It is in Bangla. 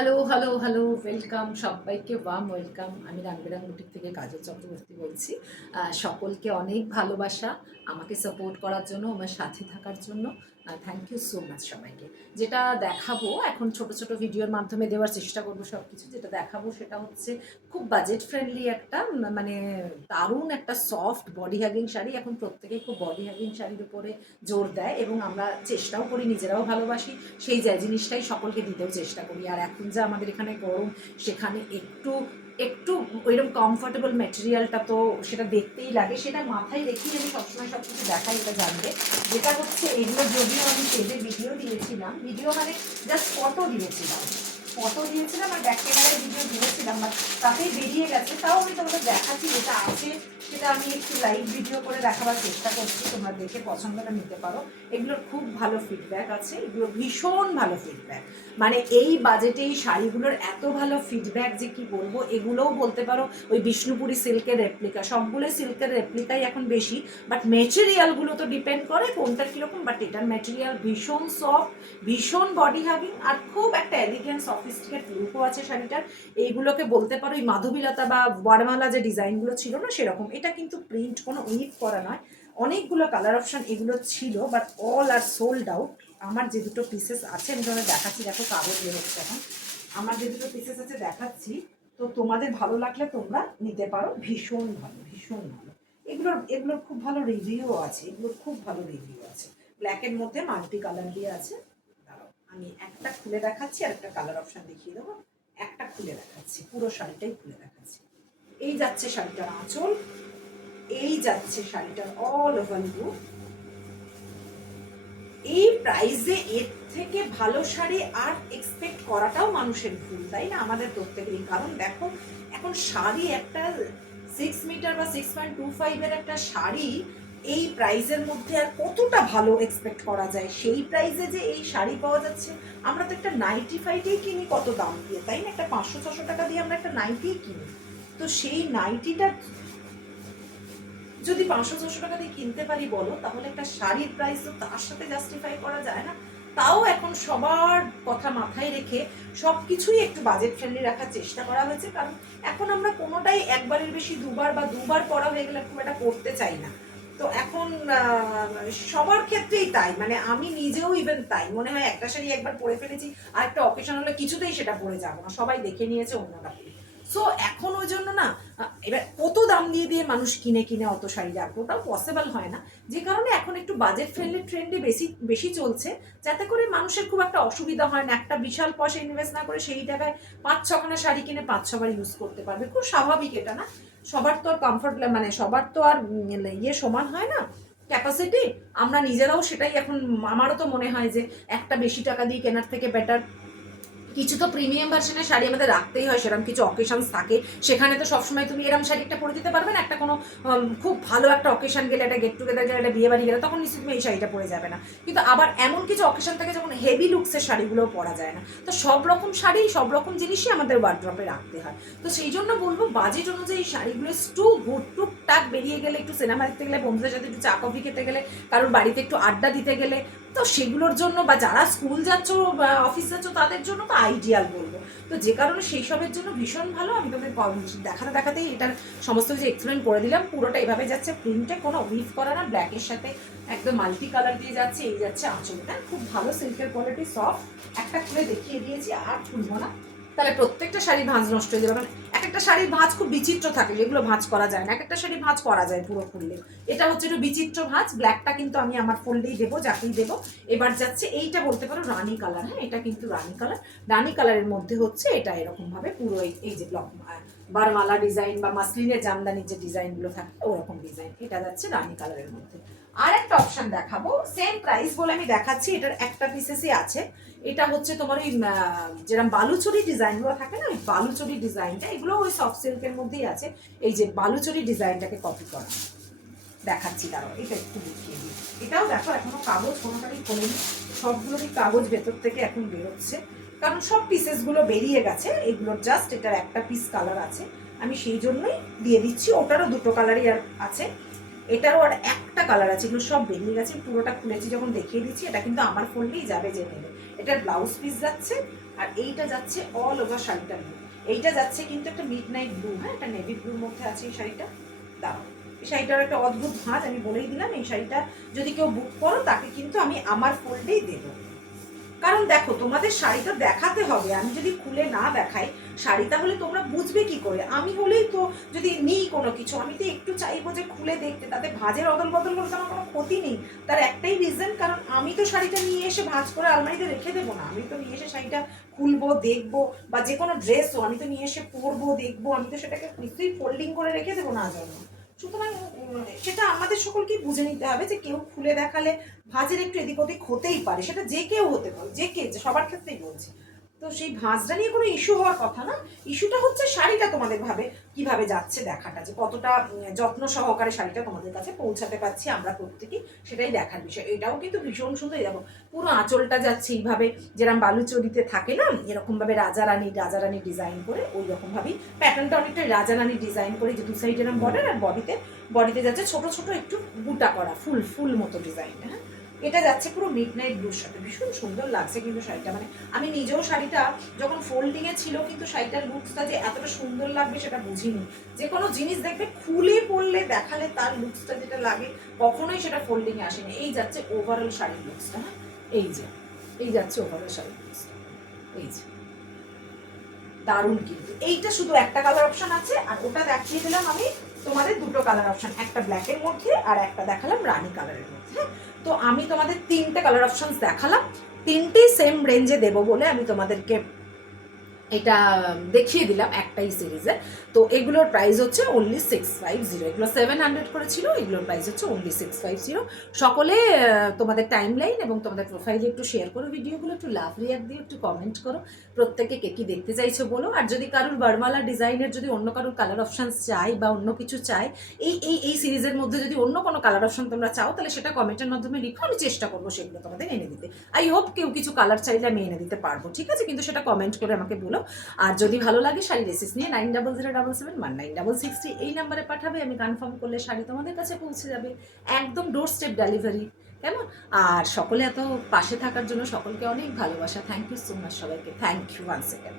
হ্যালো, হ্যালো, হ্যালো, ওয়েলকাম সবাইকে ওয়েলকাম। আমি রামবেরাম বুটিক থেকে কাজল চক্রবর্তী বলছি। সকলকে অনেক ভালোবাসা আমাকে সাপোর্ট করার জন্য, আমার সাথে থাকার জন্য। থ্যাংক ইউ সো মাচ সবাইকে। যেটা দেখাবো এখন ছোট, ছোট ভিডিওর মাধ্যমে দেওয়ার চেষ্টা করব সব কিছু। যেটা দেখাবো সেটা হচ্ছে খুব বাজেট ফ্রেন্ডলি একটা মানে দারুণ একটা সফট বডি হাগিং শাড়ি। এখন প্রত্যেকেই খুব বডি হাগিং শাড়ির উপরে জোর দেয় এবং আমরা চেষ্টাও করি, নিজেরাও ভালোবাসি। সেই যা জিনিসটাই সকলকে দিতেও চেষ্টা করি। আর এখন যা আমাদের এখানে গরম, সেখানে একটু একটু ওইরকম কমফোর্টেবল ম্যাটেরিয়ালটা তো সেটা দেখতেই লাগে। সেটা মাথায় রেখেই আমি সবসময় সব কিছু দেখাই, এটা জানবে। যেটা হচ্ছে এগুলো যদিও আমি পেজে ভিডিও দিয়েছিলাম, ভিডিও মানে জাস্ট ফটো দিয়েছিলাম, আর ব্যাক ক্যামেরায় ভিডিও দিয়েছিলাম, বাট তাতেই বেরিয়ে গেছে। তাও আমি তোমাদের দেখাচ্ছি যেটা আছে, সেটা আমি একটু লাইভ ভিডিও করে দেখাবার চেষ্টা করছি। তোমরা দেখে পছন্দটা নিতে পারো। এগুলোর খুব ভালো ফিডব্যাক আছে, এগুলো ভীষণ ভালো ফিডব্যাক। মানে এই বাজেটে এই শাড়িগুলোর এত ভালো ফিডব্যাক যে কি বলবো। এগুলোও বলতে পারো ওই বিষ্ণুপুরি সিল্কের রেপ্লিকা, সবগুলোই সিল্কের রেপ্লিকাই এখন বেশি। বাট মেটেরিয়ালগুলো তো ডিপেন্ড করে কোনটা কীরকম। বাট এটার মেটেরিয়াল ভীষণ সফট, ভীষণ বডি হাগিং, আর খুব একটা এলিগেন্ট সফিস্টিকেট লুকও আছে শাড়িটার। এইগুলোকে বলতে পারো এই মাধবীলতা বা বড়মালা যে ডিজাইনগুলো ছিল না সেরকম। এটা কিন্তু প্রিন্ট কোনো উইভ করা নয়। অনেকগুলো কালার অপশান এগুলো ছিল, but all are sold out. আমার যে দুটো পিসেস আছে আমি তোমাদের দেখাচ্ছি, দেখো কাগজ বের হচ্ছে এখন। আমার যে দুটো পিসেস আছে দেখাচ্ছি, তো তোমাদের ভালো লাগলে তোমরা নিতে পারো। ভীষণ ভালো, ভীষণ ভালো। এগুলোর খুব ভালো রিভিউ আছে, ব্ল্যাকের মধ্যে মাল্টি কালার দিয়ে আছে। দাঁড়াও, আমি একটা খুলে দেখাচ্ছি আর একটা কালার অপশান দেখিয়ে দেবো। একটা খুলে দেখাচ্ছি, পুরো শাড়িটাই খুলে দেখাচ্ছি। এই যাচ্ছে শাড়িটার আঁচল, এই যাচ্ছে শাড়িটার অল ওভার লুক। এই প্রাইসে এর থেকে ভালো শাড়ি আর এক্সপেক্ট করাটাও মানুষের ভুল, তাই না? আমাদের প্রত্যেকেরই। কারণ দেখো এখন শাড়ি একটা 6 মিটার বা 6.25 একটা শাড়ি এই প্রাইসের মধ্যে আর কতটা ভালো এক্সপেক্ট করা যায়? সেই প্রাইসে যে এই শাড়ি পাওয়া যাচ্ছে। আমরা তো একটা নাইটি ফাইটেই কিনি কত দাম দিয়ে, তাই না? একটা 500-600 টাকা দিয়ে আমরা একটা নাইটিই কিনি। তো সেই নাইটিটা যদি 500-600 টাকা দিয়ে কিনতে পারি বলো, তাহলে একটা শাড়ির প্রাইস তো তার সাথে জাস্টিফাই করা যায় না। তাও এখন সবার কথা মাথায় রেখে সব কিছুই একটু বাজেট ফ্রেন্ডলি রাখার চেষ্টা করা হয়েছে। কারণ এখন আমরা কোনোটাই একবারের বেশি দুবার পড়া হয়ে গেলে খুব একটা করতে চাই না। তো এখন সবার ক্ষেত্রেই তাই, মানে আমি নিজেও ইভেন তাই। মনে হয় একটা শাড়ি একবার পরে ফেলেছি, আর একটা অকেশন হলে কিছুতেই সেটা পরে যাবো না, সবাই দেখে নিয়েছে অন্যটা পরে। সো এখন ওই জন্য না, এবার কত দাম দিয়ে দিয়ে মানুষ কিনে কিনে অত শাড়ি রাখবো, ওটাও পসিবল হয় না। যে কারণে এখন একটু বাজেট ফ্রেন্ডলি ট্রেন্ডে বেশি বেশি চলছে, যাতে করে মানুষের খুব একটা অসুবিধা হয় না। একটা বিশাল পয়সা ইনভেস্ট না করে সেই টাকায় 5-6খানা শাড়ি কিনে 5-6বার ইউজ করতে পারবে। খুব স্বাভাবিক এটা, না? সবার তো আর কমফর্ট, মানে সবার তো আর ইয়ে সমান হয় না, ক্যাপাসিটি। আমরা নিজেরাও সেটাই এখন, আমারও তো মনে হয় যে একটা বেশি টাকা দিয়ে কেনার থেকে বেটার কিছু তো প্রিমিয়াম ভার্সনের শাড়ি আমাদের রাখতেই হয়। সেরকম কিছু অকেশনস থাকে, সেখানে তো সবসময় তুমি এরম শাড়ি একটা পরে দিতে পারবে না। একটা কোনো খুব ভালো একটা অকেশন গেলে, একটা গেট টুগেদার গেলে, একটা বিয়ে বাড়ি গেলে, তখন নিশ্চিত তুমি এই শাড়িটা পরে যাবে না। কিন্তু আবার এমন কিছু অকেশন থাকে যখন হেভি লুকসের শাড়িগুলোও পরা যায় না। তো সব রকম শাড়ি, সব রকম জিনিসই আমাদের ওয়ার্ড্রপে রাখতে হয়। তো সেই জন্য বলবো, বাজেট অনুযায়ী শাড়িগুলো টু গুড। টুকটাক বেরিয়ে গেলে, একটু সিনেমা দেখতে গেলে, বন্ধুদের সাথে একটু চা কফি খেতে গেলে, কারোর বাড়িতে একটু আড্ডা দিতে গেলে, তো সেগুলোর জন্য, বা যারা স্কুল যাচ্ছ বা অফিস যাচ্ছ তাদের জন্য তো আইডিয়াল বলবো। তো যে কারণে সেই সবের জন্য ভীষণ ভালো। আমি তোদের দেখাতে দেখাতেই এটার সমস্ত কিছু এক্সপ্লেন করে দিলাম। পুরোটা এভাবে যাচ্ছে, প্রিন্টে কোনো উইভ করা না, ব্ল্যাকের সাথে একদম মাল্টি কালার দিয়ে যাচ্ছে। এই যাচ্ছে আঁচলটা, খুব ভালো সিল্কের কোয়ালিটি, সফট। একটা খুলে দেখিয়ে দিয়েছি, আর খুলবো না, তাহলে প্রত্যেকটা শাড়ি ভাঁজ নষ্ট হয়ে যাবে। কারণ এক একটা শাড়ির ভাঁজ খুব বিচিত্র থাকে, যেগুলো ভাঁজ করা যায় না। এক একটা শাড়ি ভাঁজ করা যায় পুরো খুললে। এটা হচ্ছে একটু বিচিত্র ভাঁজ। ব্ল্যাকটা কিন্তু আমি আমার ফোল্ডেই দেবো, যাকেই দেবো। এবার যাচ্ছে এইটা, বলতে পারো রানী কালার। হ্যাঁ, এটা কিন্তু রানী কালার। রানী কালারের মধ্যে হচ্ছে এটা এরকম ভাবে পুরো এই যে ব্লক বারমালা ডিজাইন বা মাসলিনের জামদানির যে ডিজাইনগুলো থাকে ওরকম ডিজাইন। এটা যাচ্ছে রানী কালারের মধ্যে। আর একটা অপশন দেখাবো, সেম প্রাইস বলে আমি দেখাচ্ছি। এটার একটা পিসেসই আছে। এটা হচ্ছে তোমার ওই যেরকম বালুচরি ডিজাইনগুলো থাকে না, ওই বালুচরি ডিজাইনটা, এগুলো ওই সফট সিল্কের মধ্যেই আছে। এই যে বালুচরি ডিজাইনটাকে কপি করা দেখাচ্ছি, দাঁড়াও এটা একটু দেখিয়ে দিই। এটাও দেখো এখনো কাগজ কোনোটারই খোলেনি, সবগুলোরই কাগজ ভেতর থেকে এখন বেরোচ্ছে, কারণ সব পিসেসগুলো বেরিয়ে গেছে। এগুলোর জাস্ট এটার একটা পিস কালার আছে, আমি সেই জন্যই দিয়ে দিচ্ছি। ওটারও দুটো কালারই আর আছে, এটারও আর একটা কালার আছে। এগুলো সব বেরিয়ে গেছে, পুরোটা খুলেছি যখন দেখিয়ে দিচ্ছি। এটা কিন্তু আমার ফোল্ডেই যাবে, যে নেবে। এটার ব্লাউজ পিস যাচ্ছে, আর এইটা যাচ্ছে অল ওভার শাড়িটা ব্লু। এইটা যাচ্ছে কিন্তু একটা মিড নাইট ব্লু, হ্যাঁ, একটা নেভি ব্লুর মধ্যে আছে এই শাড়িটা। দাও, এই শাড়িটার একটা অদ্ভুত ভাঁজ, আমি বলেই দিলাম। এই শাড়িটা যদি কেউ বুক করো তাকে কিন্তু আমি আমার ফোল্ডেই দেবো। কারণ দেখো, তোমাদের শাড়িটা দেখাতে হবে, আমি যদি খুলে না দেখাই শাড়ি তাহলে তোমরা বুঝবে কি করে? আমি হলেই তো যদি নিই কোনো কিছু, আমি তো একটু চাইবো যে খুলে দেখতে, তাতে ভাঁজের অদল বদল করে তো আমার কোনো ক্ষতি নেই। তার একটাই রিজন, কারণ আমি তো শাড়িটা নিয়ে এসে ভাঁজ করে আলমারিতে রেখে দেবো না, আমি তো নিয়ে এসে শাড়িটা খুলবো, দেখবো, বা যে কোনো ড্রেসও আমি তো নিয়ে এসে পরবো, দেখবো, আমি তো সেটাকে নিশ্চয়ই ফোল্ডিং করে রেখে দেবো না জন্য। সুতরাং সেটা আমাদের সকলকেই বুঝে নিতে হবে যে কেউ খুলে দেখালে ভাঁজের একটু এদিক ওদিক হতেই পারে, সেটা যে কেউ হতে পারে, যে সবার ক্ষেত্রেই বলছি। তো সেই ভাঁজটা নিয়ে কোনো ইস্যু হওয়ার কথা না। ইস্যুটা হচ্ছে শাড়িটা তোমাদের কিভাবে যাচ্ছে দেখাটা, যে কতটা যত্ন সহকারে শাড়িটা তোমাদের কাছে পৌঁছাতে পারছি আমরা প্রত্যেকেই, সেটাই দেখার বিষয়। এটাও কিন্তু ভীষণ সুন্দর। দেখো পুরো আঁচলটা যাচ্ছে এইভাবে, যেরকম বালুচরিতে থাকে না, এরকম ভাবে রাজা রানী ডিজাইন করে, ওই রকম ভাবেই প্যাটার্নটা অনেকটা রাজা রানী ডিজাইন করে, যে দু সাইড এরকম বর্ডার, আর বডিতে যাচ্ছে ছোট ছোট একটু বুটা করা ফুল মতো ডিজাইন। হ্যাঁ, এটা যাচ্ছে পুরো মিড নাইট ব্লুর সাথে, ভীষণ সুন্দর লাগছে কিন্তু শাড়িটা। মানে আমি নিজেও শাড়িটা যখন ফোল্ডিং এ ছিল, কিন্তু শাড়িটার লুকসটা যে এতটা সুন্দর লাগবে সেটা বুঝিনি। যে কোনো জিনিস দেখবে খুলে পড়লে দেখালে তার লুকসটা যেটা লাগে, কখনোই সেটা ফোল্ডিং এ আসেনি। এই যাচ্ছে ওভারঅল শাড়ির লুকসটা। হ্যাঁ, এই যাচ্ছে ওভারঅল শাড়ির লুকসটা। এই যে দারুণ কিন্তু। এইটা শুধু একটা কালার অপশন আছে, আর ওটা দেখিয়ে দিলাম আমি তোমাদের দুটো কালার অপশন, একটা ব্ল্যাকের মধ্যে আর একটা দেখালাম রানী কালারের মধ্যে। হ্যাঁ, তো আমি তোমাদের তিনটে কালার অপশন দেখালাম, তিনটেই সেম রেঞ্জে দেবো বলে আমি তোমাদেরকে এটা দেখিয়ে দিলাম একটাই সিরিজে। তো এগুলোর প্রাইস হচ্ছে অনলি 650। এগুলো 700 করে ছিল, এগুলোর প্রাইস হচ্ছে অনলি 650। সকলে তোমাদের টাইম লাইন এবং তোমাদের প্রোফাইলে একটু শেয়ার করো ভিডিওগুলো, একটু লাভ রিয়াক্ট দিয়ে একটু কমেন্ট করো, প্রত্যেকে কে কি দেখতে চাইছো বলো। আর যদি কারোর বারমালা ডিজাইনের যদি অন্য কারোর কালার অপশান চাই বা অন্য কিছু চাই, এই সিরিজের মধ্যে যদি অন্য কোনো কালার অপশন তোমরা চাও, তাহলে সেটা কমেন্টের মাধ্যমে লিখো, আমি চেষ্টা করবো সেগুলো তোমাদের এনে দিতে। আই হোপ কেউ কিছু কালার চাইলে আমি এনে দিতে পারবো, ঠিক আছে? কিন্তু সেটা কমেন্ট করে আমাকে বলো। আর যদি ভালো লাগে শাড়ি রেসিস নিয়ে 9007771966 এই নাম্বারে পাঠাবে, আমি কনফার্ম করলে শাড়ি তোমাদের কাছে পৌঁছে যাবে, একদম ডোর স্টেপ ডেলিভারি। কেমন? আর সকলে এত পাশে থাকার জন্য সকলকে অনেক ভালোবাসা। থ্যাংক ইউ সো মাচ সবাইকে, থ্যাংক ইউ ওয়ান্স সেকেন্ড।